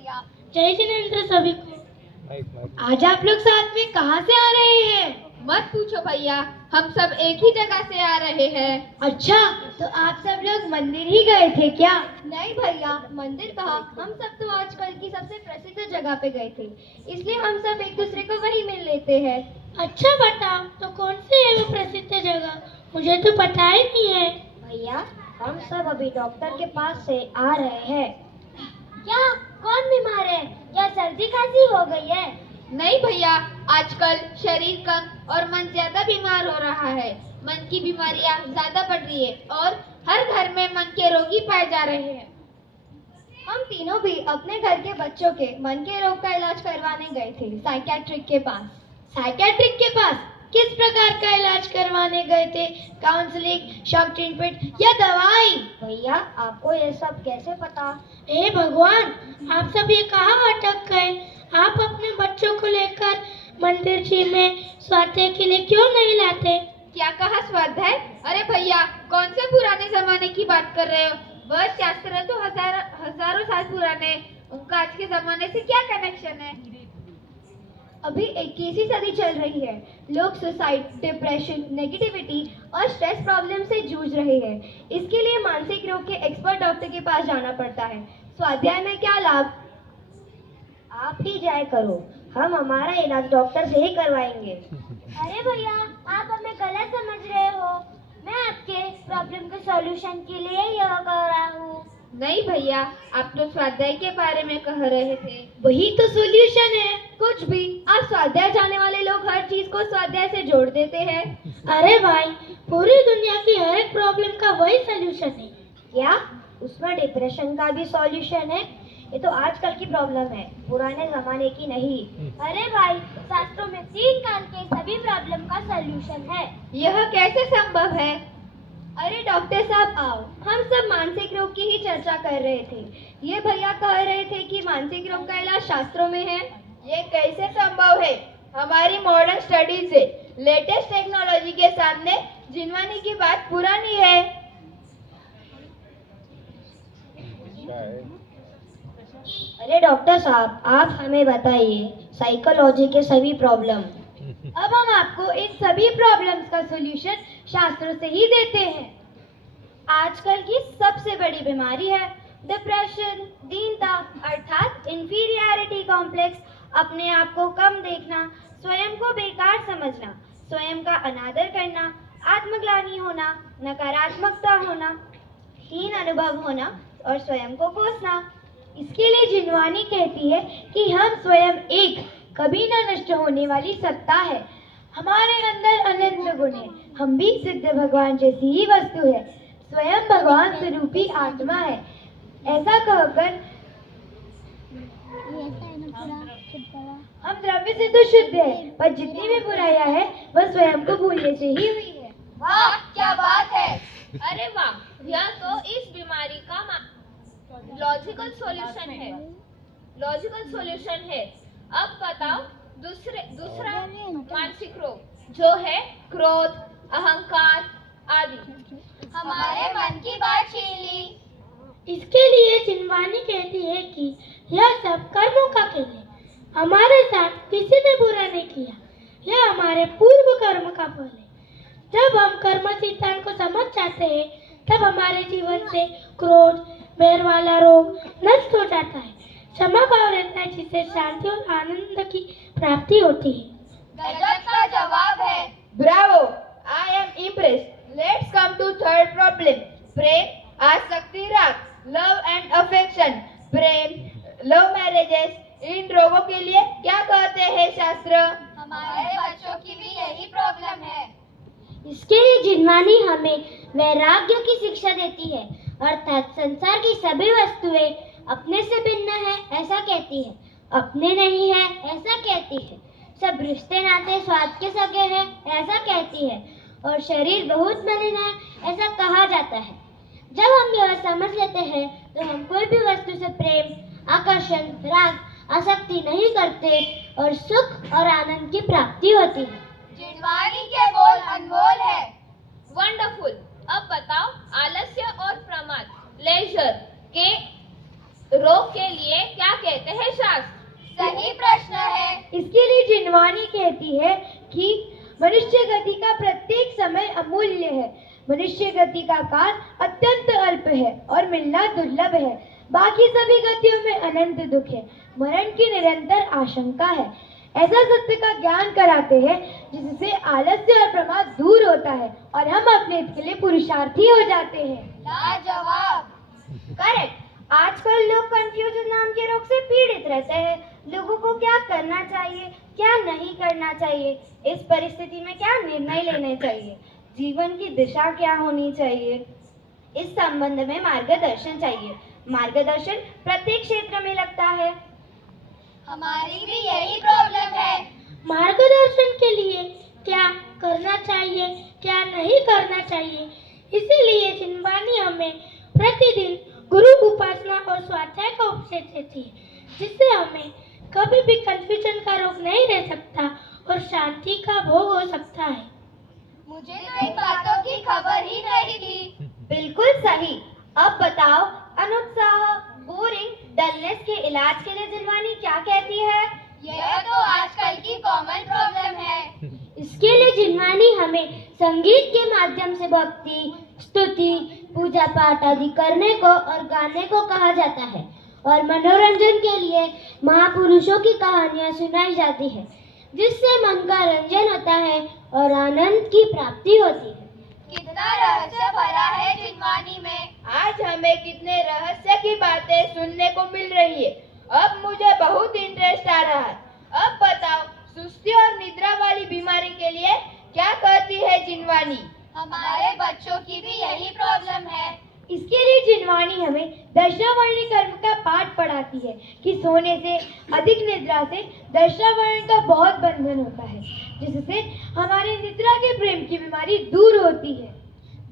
भैया। जय जिनेंद्र सभी को। आज आप लोग साथ में कहाँ से आ रहे हैं? मत पूछो भैया, हम सब एक ही जगह से आ रहे हैं। अच्छा, तो आप सब लोग मंदिर ही गए थे क्या? नहीं भैया, मंदिर कहाँ, हम सब तो आजकल की सबसे प्रसिद्ध जगह पे गए थे, इसलिए हम सब एक दूसरे को वहीं मिल लेते हैं। अच्छा बताओ, तो कौन सी है वो प्रसिद्ध जगह? मुझे तो पता ही नहीं है। भैया, हम सब अभी डॉक्टर के पास से आ रहे हैं। क्या? कौन बीमार है? क्या सर्दी खांसी हो गई है? नहीं भैया, आजकल शरीर कम और मन ज्यादा बीमार हो रहा है। मन की बीमारियां ज्यादा बढ़ रही है और हर घर में मन के रोगी पाए जा रहे हैं। हम तीनों भी अपने घर के बच्चों के मन के रोग का इलाज करवाने गए थे साइकियाट्रिक के पास। साइकियाट्रिक के पास? किस प्रकार का इलाज करवाने गए थे? काउंसलिंग, शॉक ट्रीटमेंट या दवाई? भैया, आपको ये सब कैसे पता? हे भगवान, आप सब ये कहाँ अटक गए? आप अपने बच्चों को लेकर मंदिर जी में स्वाध्याय के लिए क्यों नहीं लाते? क्या कहा स्वाध्याय? अरे भैया, कौन से पुराने जमाने की बात कर रहे हो? वह शास्त्र तो हजारों साल पुराने, उनका आज के जमाने से क्या कनेक्शन है? अभी 21वीं सदी चल रही है। लोग सुसाइड, डिप्रेशन, नेगेटिविटी और स्ट्रेस प्रॉब्लम से जूझ रहे हैं। इसके लिए मानसिक रोग के एक्सपर्ट डॉक्टर के पास जाना पड़ता है। स्वाध्याय में क्या लाभ? आप ही जाए करो, हम हमारा इलाज डॉक्टर से ही करवाएंगे। अरे भैया, आप हमें गलत समझ रहे हो। मैं आपके प्रॉब्लम के सॉल्यूशन के लिए यह कर रहा हूँ। नहीं भैया, आप तो स्वाध्याय के बारे में कह रहे थे। वही तो सॉल्यूशन है। कुछ भी, आप स्वाध्याय जाने वाले लोग हर चीज को स्वाध्याय से जोड़ देते हैं। अरे भाई, पूरी दुनिया की हर एक प्रॉब्लम का वही सॉल्यूशन है। क्या उसमें डिप्रेशन का भी सॉल्यूशन है? ये तो आजकल की प्रॉब्लम है, पुराने जमाने की नहीं। अरे भाई, शास्त्रों में 3 काल के सभी प्रॉब्लम का सॉल्यूशन है। यह कैसे संभव है? अरे डॉक्टर साहब आओ, हम सब मानसिक रोग की ही चर्चा कर रहे थे। ये भैया कह रहे थे कि मानसिक रोग का इलाज शास्त्रों में है। ये कैसे संभव है? हमारी मॉडर्न स्टडीज से लेटेस्ट टेक्नोलॉजी के सामने जिनवानी की बात पुरानी है। अरे डॉक्टर साहब, आप हमें बताइए साइकोलॉजी के सभी प्रॉब्लम। अब हम आपको इन सभी प्रॉब्लम्स का सॉल्यूशन शास्त्रों से ही देते हैं। आजकल की सबसे बड़ी बीमारी है डिप्रेशन, दीनता अर्थात इंफीरियरिटी कॉम्प्लेक्स, अपने आप को कम देखना, स्वयं को बेकार समझना, स्वयं का अनादर करना, आत्मग्लानि होना, नकारात्मकता होना, हीन अनुभव होना और स्वयं को कोसना। इसके लिए जिनवानी कहती है कि हम स्वयं एक कभी न नष्ट होने वाली सत्ता है। हमारे अंदर अनंत गुण है, हम भी सिद्ध भगवान जैसी ही वस्तु है, स्वयं भगवान स्वरूपी आत्मा है। ऐसा कहकर हम द्रव्य से तो शुद्ध है, पर जितनी भी बुराइयां है वह स्वयं को भूलने से ही हुई है। वाह, क्या बात है! अरे वाह, यह तो इस बीमारी का लॉजिकल सॉल्यूशन है। अब बताओ दूसरा मानसिक रोग जो है क्रोध, अहंकार आदि। हमारे मन की बात छीन ली। इसके लिए जिनवानी कहती है कि यह सब कर्मों का खेल है। हमारे साथ किसी ने बुरा नहीं किया, यह हमारे पूर्व कर्म का फल है। जब हम कर्म सिद्धांत को समझ जाते हैं, तब हमारे जीवन से क्रोध, बैर वाला रोग नष्ट हो जाता है। क्षमा भाव रहता है, जिससे शांति और आनंद की प्राप्ति होती है। गजब का जवाब है। Bravo, I am impressed. Let's come to third problem, प्रेम, आसक्ति, राग, लव एंड अफेक्शन, प्रेम, लव मैरिजेस। इन रोगों के लिए क्या कहते हैं शास्त्र? हमारे बच्चों की भी यही प्रॉब्लम है। इसके लिए जिनवानी हमें वैराग्य की शिक्षा देती है, अर्थात संसार की सभी वस्तुएं अपने से भिन्न है ऐसा कहती है, अपने नहीं है ऐसा कहती है, सब रिश्ते नाते स्वार्थ के सगे हैं ऐसा कहती है, और शरीर बहुत मलिन है ऐसा कहा जाता है। जब हम यह समझ लेते हैं तो हम कोई भी वस्तु से प्रेम, आकर्षण, राग, आसक्ति नहीं करते और सुख और आनंद की प्राप्ति होती है। जिनवानी के बोल अनमोल है। वंडरफुल। अब बताओ आलस्य और प्रमाद, लेजर के रोग के लिए क्या कहते हैं शास्त्र? सही प्रश्न है। इसके लिए जिनवानी कहती है कि मनुष्य गति का प्रत्येक समय अमूल्य है। मनुष्य गति का काल अत्यंत अल्प है और मिलना दुर्लभ है। बाकी सभी गतियों में अनंत दुख है, मरण की निरंतर आशंका है। ऐसा सत्य का ज्ञान कराते हैं जिससे आलस्य और प्रमाद दूर होता है और हम अपने हित के लिए पुरुषार्थी हो जाते हैं। लाजवाब। करेक्ट। आजकल लोग कंफ्यूजन नाम के रोग से पीड़ित रहते हैं। लोगों को क्या करना चाहिए, क्या नहीं करना चाहिए, इस परिस्थिति में क्या निर्णय लेने चाहिए, जीवन की दिशा क्या होनी चाहिए, इस संबंध में मार्गदर्शन चाहिए। मार्गदर्शन प्रत्येक क्षेत्र में लगता है। हमारी भी यही प्रॉब्लम है। मार्गदर्शन के लिए क्या करना चाहिए, क्या नहीं करना चाहिए, इसीलिए जिनवानी हमें प्रतिदिन गुरु उपासना और स्वाध्याय का उपदेश देती है, जिससे हमें कभी भी कंफ्यूजन का रोग नहीं रह सकता और शांति का भोग हो सकता है। मुझे तो इन बातों की खबर ही नहीं थी। बिल्कुल सही। अब बताओ, अनुत्साह, बोरिंग, डलनेस के इलाज के लिए जिनवानी क्या कहती है? यह तो आजकल की कॉमन प्रॉब्लम है। इसके लिए जिनवानी हमें संगीत के माध्यम से भक्ति, स्तुति, पूजा पाठ आदि करने को और गाने को कहा जाता है और मनोरंजन के लिए महापुरुषों की कहानियां सुनाई जाती है, जिससे मन का रंजन होता है और आनंद की प्राप्ति होती है। कितना रहस्य भरा है जिनवानी में। आज हमें कितने रहस्य की बातें सुनने को मिल रही है। अब मुझे बहुत इंटरेस्ट आ रहा है। अब बताओ, सुस्ती और निद्रा वाली बीमारी के लिए क्या कहती है जिनवानी? हमारे बच्चों की भी यही प्रॉब्लम है। इसके लिए जिनवानी हमें दर्शावर्ण कर्म का पाठ पढ़ाती है कि सोने से, अधिक निद्रा से दर्शावर्ण का बहुत बंधन होता है, जिससे हमारी निद्रा के प्रेम की बीमारी दूर होती है।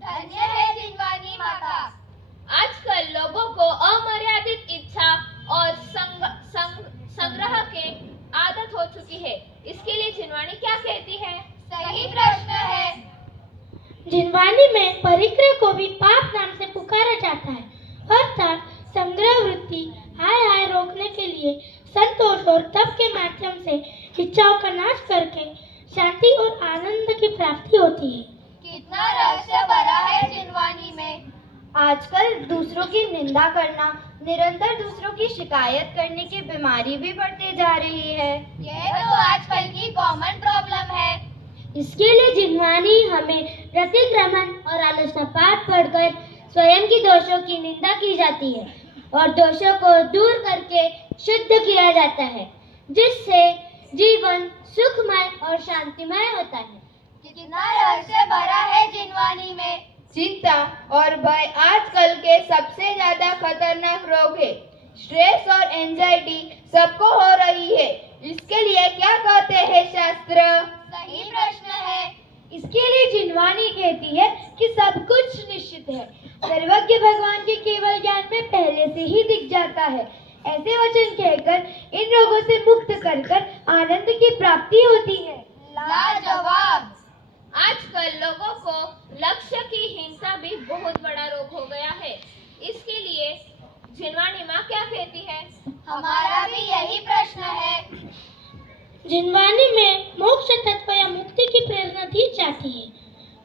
धन्य है जिनवानी माता। आजकल लोगों को अमर्यादित इच्छा और संग्रह के आदत हो चुकी है। इसके लिए जिनवानी क्या कहती है? सही प्रश्न है। जिनवानी में परिग्रह को भी पाप नाम से पुकारा जाता है, अर्थात संग्रह वृत्ति हाय हाय रोकने के लिए संतोष और तप के माध्यम से इच्छाओं का नाश करके शांति और आनंद की प्राप्ति होती है। कितना रहस्य भरा है जिनवानी में। आजकल दूसरों की निंदा करना, निरंतर दूसरों की शिकायत करने की बीमारी भी बढ़ती जा रही है। यह तो आजकल की कॉमन प्रॉब्लम है। इसके लिए जिनवानी हमें प्रतिक्रमण और आलोचना पाठ पढ़कर स्वयं की दोषों की निंदा की जाती है और दोषों को दूर करके शुद्ध किया जाता है, जिससे जीवन सुखमय और शांतिमय होता है। कितना रहस्य भरा है जिनवानी में। चिंता और भय आजकल के सबसे ज्यादा खतरनाक रोग है। स्ट्रेस और एंजाइटी सबको हो रही है। इसके लिए क्या कहते हैं शास्त्र? सही प्रश्न है। इसके लिए जिनवानी कहती है कि सब कुछ निश्चित है। सर्वज्ञ भगवान के केवल ज्ञान में पहले से ही दिख जाता है। ऐसे वचन कहकर इन रोगों से मुक्त कर आनंद की प्राप्ति होती है। लाजवाब। आजकल लोगों को लक्ष्य की हीनता भी बहुत बड़ा रोग हो गया है। इसके लिए जिनवानी माँ क्या कहती है? हमारा भी यही प्रश्न है। जिनवानी में मोक्ष तत्व या मुक्ति की प्रेरणा दी जाती है,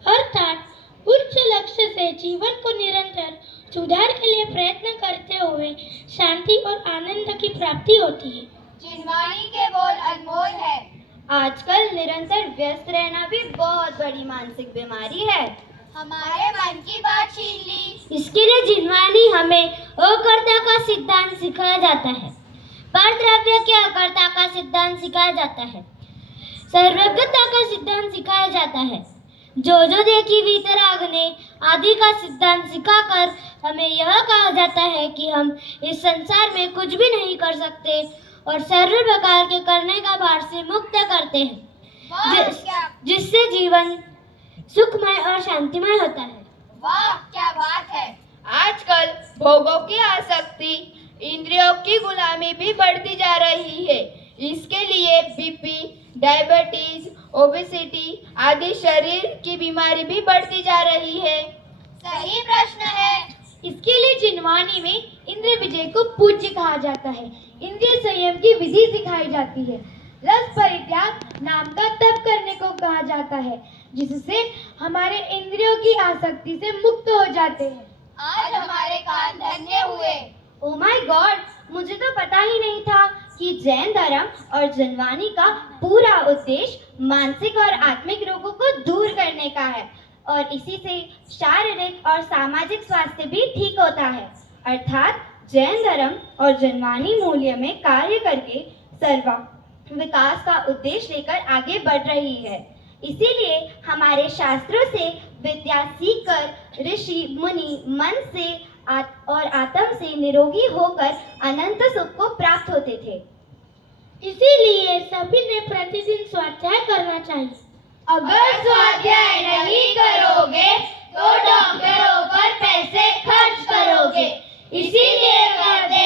अर्थात उच्च लक्ष्य से जीवन को निरंतर सुधार के लिए प्रयत्न करते हुए शांति और आनंद की प्राप्ति होती है। जिनवानी के बोल अनमोल है। आजकल निरंतर व्यस्त रहना भी बहुत बड़ी मानसिक बीमारी है। हमारे मन की बात छीन ली। इसके लिए जिनवानी हमें अकर्ता का सिद्धांत सिखाया जाता है, परद्रव्य के अकर्ता का सिद्धांत सिखाया जाता है, सर्वज्ञता का सिद्धांत सिखाया जाता है, जो देखी वीतरागने आदि का सिद्धांत सिखाकर हमें यह कहा जाता है कि हम इस संसार में कुछ भी नहीं कर सकते और सर्व प्रकार के करने का भार से मुक्त करते हैं, जिससे जीवन सुखमय और शांतिमय होता है। वाह क्या बात है। आजकल भोगों की आसक्ति, इंद्रियों की गुलामी भी बढ़ती जा रही है। इसके लिए बीपी, डायबिटीज, ओबेसिटी आदि शरीर की बीमारी भी बढ़ती जा रही है। सही प्रश्न है। इसके लिए जिनवानी में इंद्र विजय को पूज्य कहा जाता है। इंद्रिय संयम की विधि सिखाई जाती है। रस परित्याग नाम का तप करने को कहा जाता है, जिससे हमारे इंद्रियों की आसक्ति से मुक्त हो जाते हैं। आज हमारे कान धन्य हुए। ओ माय गॉड, मुझे तो पता ही नहीं था कि जैन धर्म और जनवानी का पूरा उद्देश्य मानसिक और आत्मिक रोगों को दूर करने का है और इसी से शारीरिक और सामाजिक स्वास्थ्य भी ठीक होता है। अर्थात जैन धर्म और जनवानी मूल्य में कार्य करके सर्वा विकास का उद्देश्य लेकर आगे बढ़ रही है। इसीलिए हमारे शास्त्रों से विद्या सीखकर ऋषि मुनि मन से और आत्म से निरोगी होकर अनंत सुख को प्राप्त होते थे। इसीलिए सभी ने प्रतिदिन स्वाध्याय करना चाहिए। अगर स्वाध्याय नहीं करोगे तो डॉक्टरों पर पैसे खर्च करोगे। इसीलिए कहते